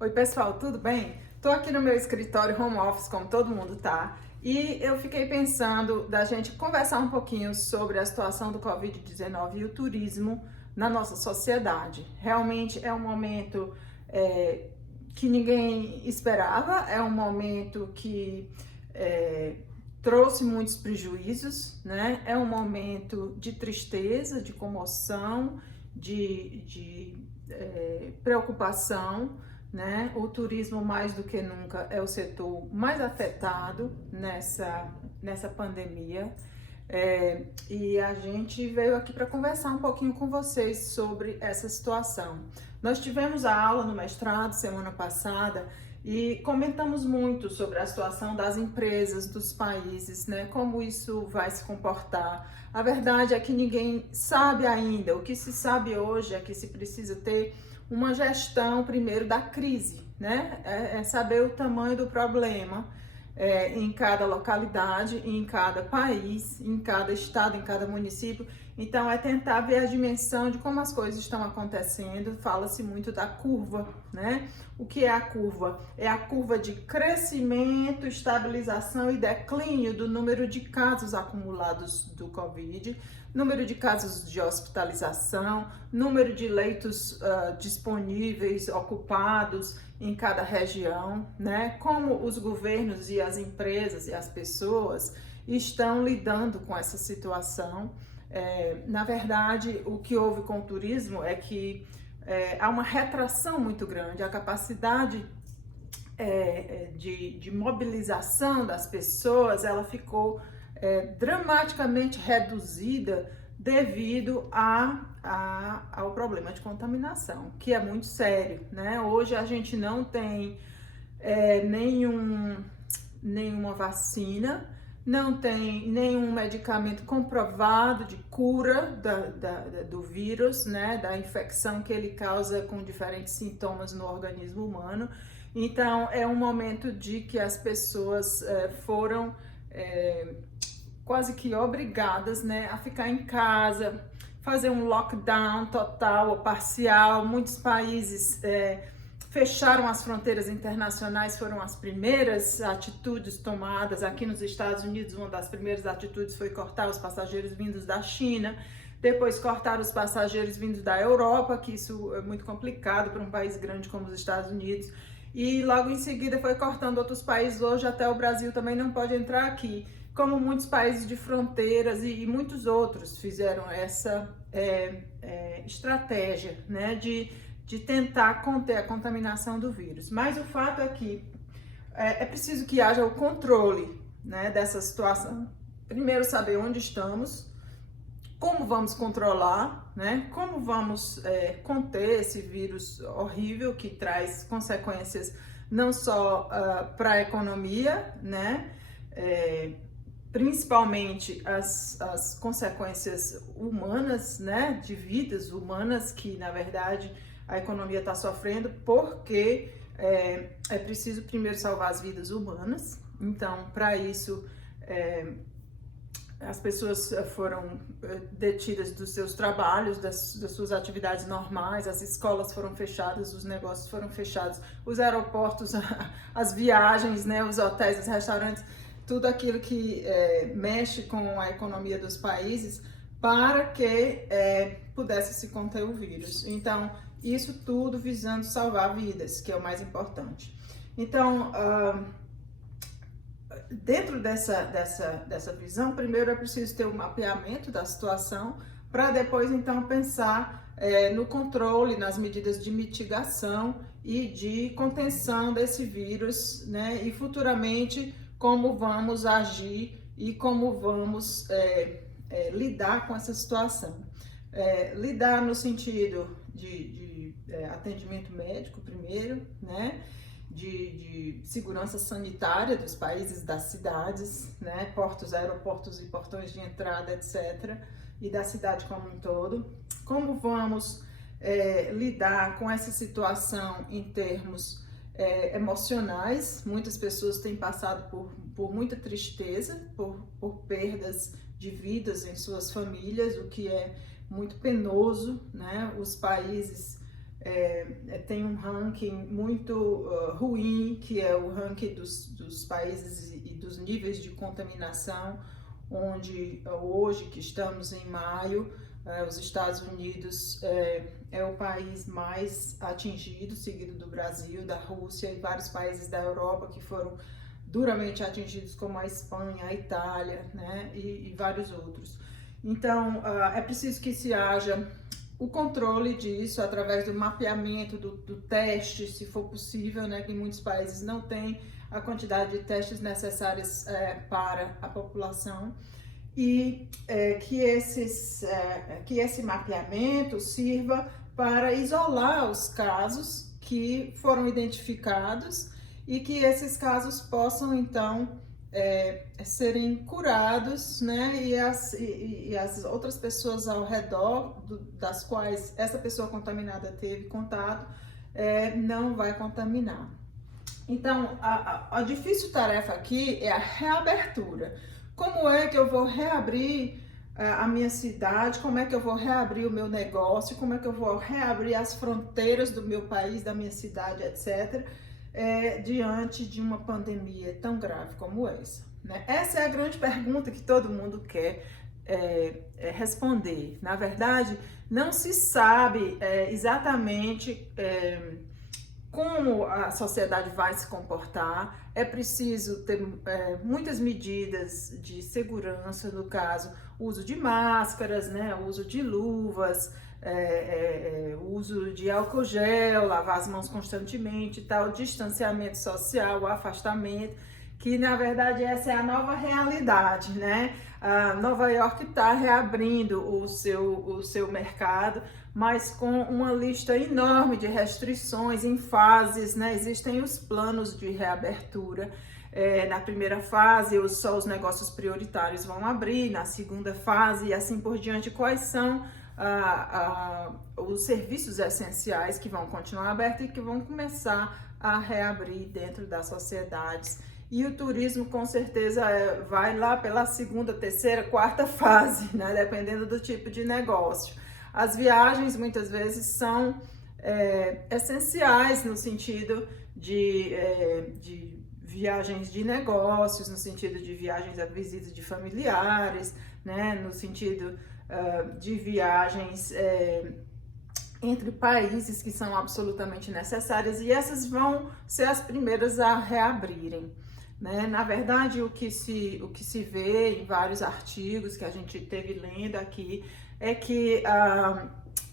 Oi, pessoal, tudo bem? Tô aqui no meu escritório home office, como todo mundo tá, e eu fiquei pensando da gente conversar um pouquinho sobre a situação do Covid-19 e o turismo na nossa sociedade. Realmente é um momento que ninguém esperava, é um momento que é, trouxe muitos prejuízos, né? É um momento de tristeza, de comoção, de preocupação, né? O turismo, mais do que nunca, é o setor mais afetado nessa pandemia. E a gente veio aqui para conversar um pouquinho com vocês sobre essa situação. Nós tivemos a aula no mestrado semana passada e comentamos muito sobre a situação das empresas, dos países, né? Como isso vai se comportar. A verdade é que ninguém sabe ainda. O que se sabe hoje é que se precisa ter uma gestão primeiro da crise, né? É saber o tamanho do problema em cada localidade, em cada país, em cada estado, em cada município. Então, é tentar ver a dimensão de como as coisas estão acontecendo. Fala-se muito da curva, né? O que é a curva? É a curva de crescimento, estabilização e declínio do número de casos acumulados do Covid, número de casos de hospitalização, número de leitos disponíveis, ocupados em cada região, né? Como os governos e as empresas e as pessoas estão lidando com essa situação. Na verdade, o que houve com o turismo é que há uma retração muito grande, a capacidade de mobilização das pessoas, ela ficou dramaticamente reduzida devido ao problema de contaminação, que é muito sério, né? Hoje a gente não tem nenhuma vacina, não tem nenhum medicamento comprovado de cura do vírus, né? Da infecção que ele causa com diferentes sintomas no organismo humano. Então, é um momento de que as pessoas foram quase que obrigadas, né, a ficar em casa, fazer um lockdown total ou parcial. Muitos países fecharam as fronteiras internacionais, foram as primeiras atitudes tomadas. Aqui nos Estados Unidos, uma das primeiras atitudes foi cortar os passageiros vindos da China, depois cortar os passageiros vindos da Europa, que isso é muito complicado para um país grande como os Estados Unidos, e logo em seguida foi cortando outros países. Hoje até o Brasil também não pode entrar aqui, como muitos países de fronteiras e muitos outros fizeram essa estratégia, né, de tentar conter a contaminação do vírus. Mas o fato é que é preciso que haja o controle, né, dessa situação. Primeiro, saber onde estamos, como vamos controlar, né? Como vamos conter esse vírus horrível que traz consequências não só para a economia, né? Principalmente as consequências humanas, né? De vidas humanas que, na verdade, a economia está sofrendo, porque é preciso primeiro salvar as vidas humanas. Então, para isso, as pessoas foram detidas dos seus trabalhos, das suas atividades normais, as escolas foram fechadas, os negócios foram fechados, os aeroportos, as viagens, né, os hotéis, os restaurantes, tudo aquilo que mexe com a economia dos países, para que pudesse se conter o vírus. Então, isso tudo visando salvar vidas, que é o mais importante. Então, dentro dessa visão, primeiro é preciso ter um mapeamento da situação, para depois então pensar no controle, nas medidas de mitigação e de contenção desse vírus, né? E futuramente como vamos agir e como vamos lidar com essa situação. Lidar no sentido de atendimento médico primeiro, né? De segurança sanitária dos países, das cidades, né? Portos, aeroportos e portões de entrada, etc. E da cidade como um todo. Como vamos lidar com essa situação em termos emocionais? Muitas pessoas têm passado por muita tristeza, por perdas de vidas em suas famílias, o que é muito penoso, né? Os países tem um ranking muito ruim, que é o ranking dos países e dos níveis de contaminação, onde hoje, que estamos em maio, os Estados Unidos é o país mais atingido, seguido do Brasil, da Rússia e vários países da Europa que foram duramente atingidos, como a Espanha, a Itália, né, e vários outros. Então, é preciso que se haja o controle disso através do mapeamento, do teste, se for possível, né, que em muitos países não tem a quantidade de testes necessárias para a população, e que esse mapeamento sirva para isolar os casos que foram identificados e que esses casos possam, então, serem curados, né? E as outras pessoas ao redor das quais essa pessoa contaminada teve contato, não vai contaminar. Então, a difícil tarefa aqui é a reabertura. Como é que eu vou reabrir a minha cidade? Como é que eu vou reabrir o meu negócio? Como é que eu vou reabrir as fronteiras do meu país, da minha cidade, etc., diante de uma pandemia tão grave como essa, né? Essa é a grande pergunta que todo mundo quer responder. Na verdade, não se sabe exatamente como a sociedade vai se comportar. É preciso ter muitas medidas de segurança, no caso, uso de máscaras, né, uso de luvas, uso de álcool gel, lavar as mãos constantemente, tal, distanciamento social, afastamento, que na verdade essa é a nova realidade, né? A Nova York está reabrindo o seu mercado, mas com uma lista enorme de restrições em fases, né? Existem os planos de reabertura. Na primeira fase, só os negócios prioritários vão abrir, na segunda fase e assim por diante. Quais são os serviços essenciais que vão continuar abertos e que vão começar a reabrir dentro das sociedades? E o turismo, com certeza, vai lá pela segunda, terceira, quarta fase, né? Dependendo do tipo de negócio. As viagens, muitas vezes, são essenciais no sentido de viagens de negócios, no sentido de viagens a visita de familiares, né? No sentido de viagens entre países que são absolutamente necessárias, e essas vão ser as primeiras a reabrirem, né? Na verdade, o que se vê em vários artigos que a gente teve lendo aqui é que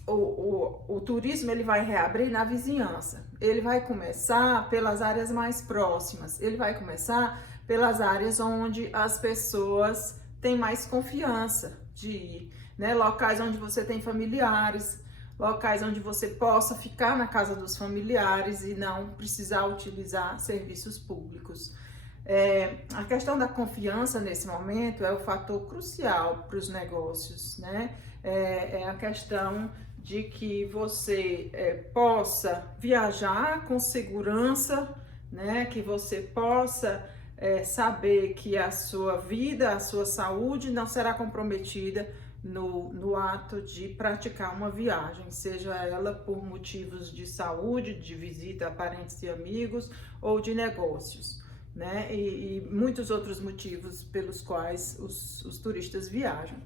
o turismo ele vai reabrir na vizinhança. Ele vai começar pelas áreas mais próximas, ele vai começar pelas áreas onde as pessoas têm mais confiança de ir, né? Locais onde você tem familiares, locais onde você possa ficar na casa dos familiares e não precisar utilizar serviços públicos. A questão da confiança nesse momento é o fator crucial para os negócios, né? É a questão de que você possa viajar com segurança, né? Que você possa saber que a sua vida, a sua saúde não será comprometida no ato de praticar uma viagem, seja ela por motivos de saúde, de visita a parentes e amigos ou de negócios, né? E muitos outros motivos pelos quais os turistas viajam.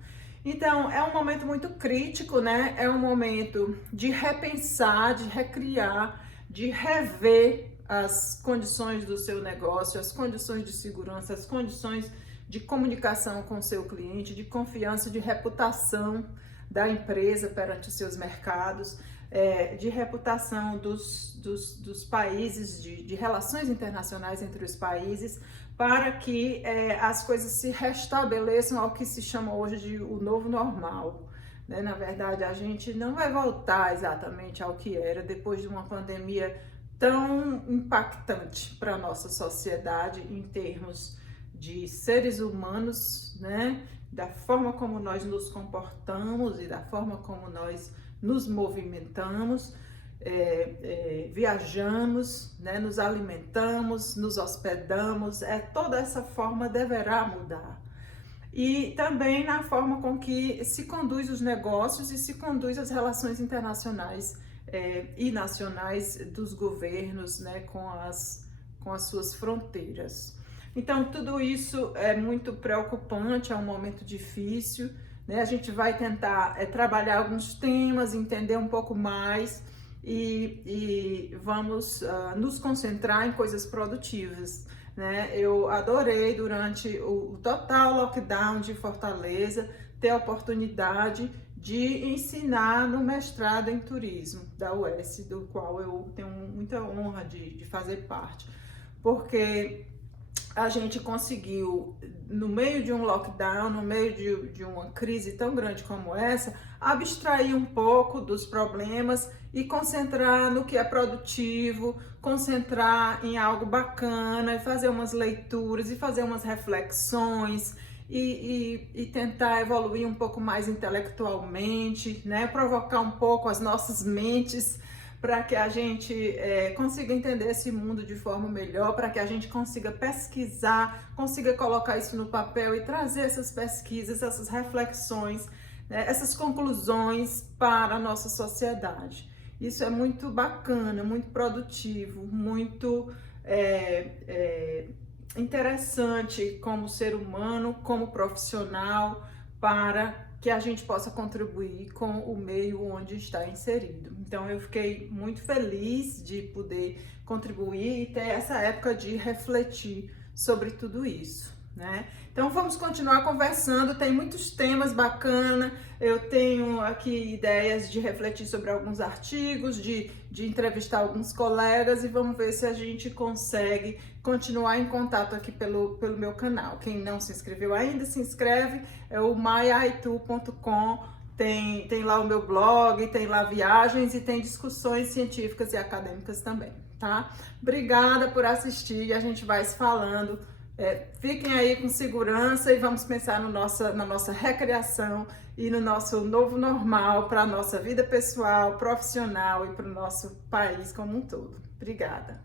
Então, é um momento muito crítico, né? É um momento de repensar, de recriar, de rever as condições do seu negócio, as condições de segurança, as condições de comunicação com o seu cliente, de confiança, de reputação da empresa perante os seus mercados, de reputação dos países, de relações internacionais entre os países, para que as coisas se restabeleçam ao que se chama hoje de o novo normal, né? Na verdade, a gente não vai voltar exatamente ao que era depois de uma pandemia tão impactante para a nossa sociedade em termos de seres humanos, né? Da forma como nós nos comportamos e da forma como nós nos movimentamos, viajamos, né? Nos alimentamos, nos hospedamos, toda essa forma deverá mudar. E também na forma com que se conduz os negócios e se conduz as relações internacionais e nacionais dos governos, né, com as suas fronteiras. Então, tudo isso é muito preocupante, é um momento difícil, né? A gente vai tentar trabalhar alguns temas, entender um pouco mais e vamos nos concentrar em coisas produtivas, né? Eu adorei, durante o total lockdown de Fortaleza, ter a oportunidade de ensinar no mestrado em turismo da UES, do qual eu tenho muita honra de fazer parte, porque a gente conseguiu, no meio de um lockdown, no meio de uma crise tão grande como essa, abstrair um pouco dos problemas e concentrar no que é produtivo, concentrar em algo bacana, e fazer umas leituras e fazer umas reflexões e tentar evoluir um pouco mais intelectualmente, né? Provocar um pouco as nossas mentes para que a gente consiga entender esse mundo de forma melhor, para que a gente consiga pesquisar, consiga colocar isso no papel e trazer essas pesquisas, essas reflexões, né, essas conclusões para a nossa sociedade. Isso é muito bacana, muito produtivo, muito interessante como ser humano, como profissional, para que a gente possa contribuir com o meio onde está inserido. Então eu fiquei muito feliz de poder contribuir e ter essa época de refletir sobre tudo isso, né? Então vamos continuar conversando, tem muitos temas bacanas, eu tenho aqui ideias de refletir sobre alguns artigos, de entrevistar alguns colegas, e vamos ver se a gente consegue continuar em contato aqui pelo meu canal. Quem não se inscreveu ainda, se inscreve, é o maiaitu.com, tem lá o meu blog, tem lá viagens e tem discussões científicas e acadêmicas também, tá? Obrigada por assistir e a gente vai se falando. Fiquem aí com segurança e vamos pensar na nossa recreação e no nosso novo normal para a nossa vida pessoal, profissional e para o nosso país como um todo. Obrigada.